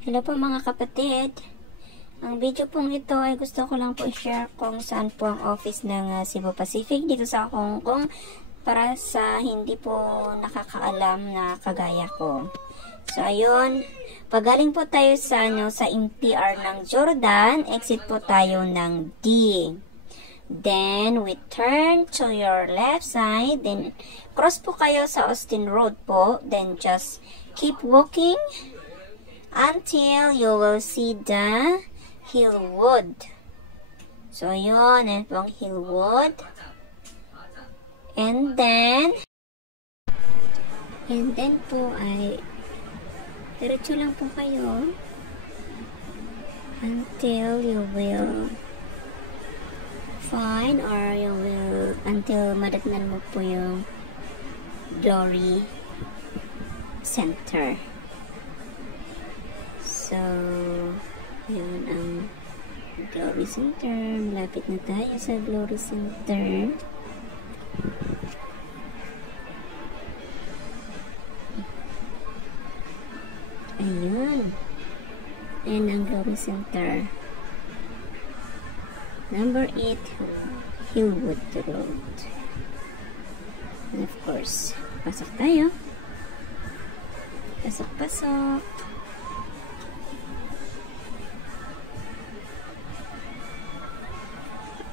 Hello po mga kapatid. Ang video pong ito ay gusto ko lang po i-share kung saan po ang office ng Cebu Pacific dito sa Hong Kong para sa hindi po nakakaalam na kagaya ko. So ayun, pagaling po tayo sa MTR ng Jordan, exit po tayo ng D. Then we turn to your left side, then cross po kayo sa Austin Road po, then just keep walking until you will see the Hillwood. So, yun. Yan po ang Hillwood. And then po ay diretso lang po kayo until you will find or you will until madatnan mo po yung Glory Center. So, yun ang Glory Center. Malapit na tayo sa Glory Center. Ayun. Ayan ang Glory Center. Number 8, Hillwood Road. And of course, pasok tayo. Pasok.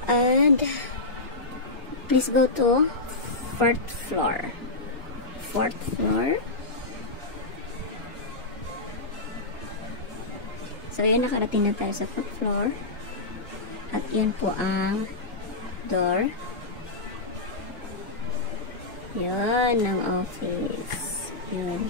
And please go to 4th floor. 4th floor. So, yun, nakarating na tayo sa 4th floor. At yun po ang door. Yun ang office. Yun.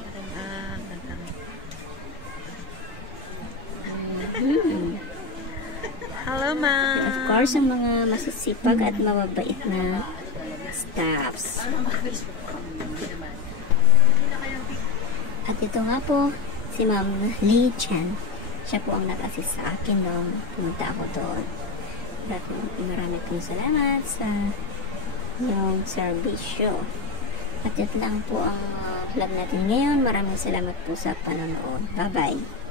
Hello, ma'am. Of course, ang mga masisipag at mababait na staffs. At ito nga po, si Ma'am Lee Chen. Siya po ang nag-assist sa akin nung pumunta ako doon. Marami pong salamat sa yung servisyo. At ito lang po ang vlog natin ngayon. Maraming salamat po sa panonood. Bye-bye.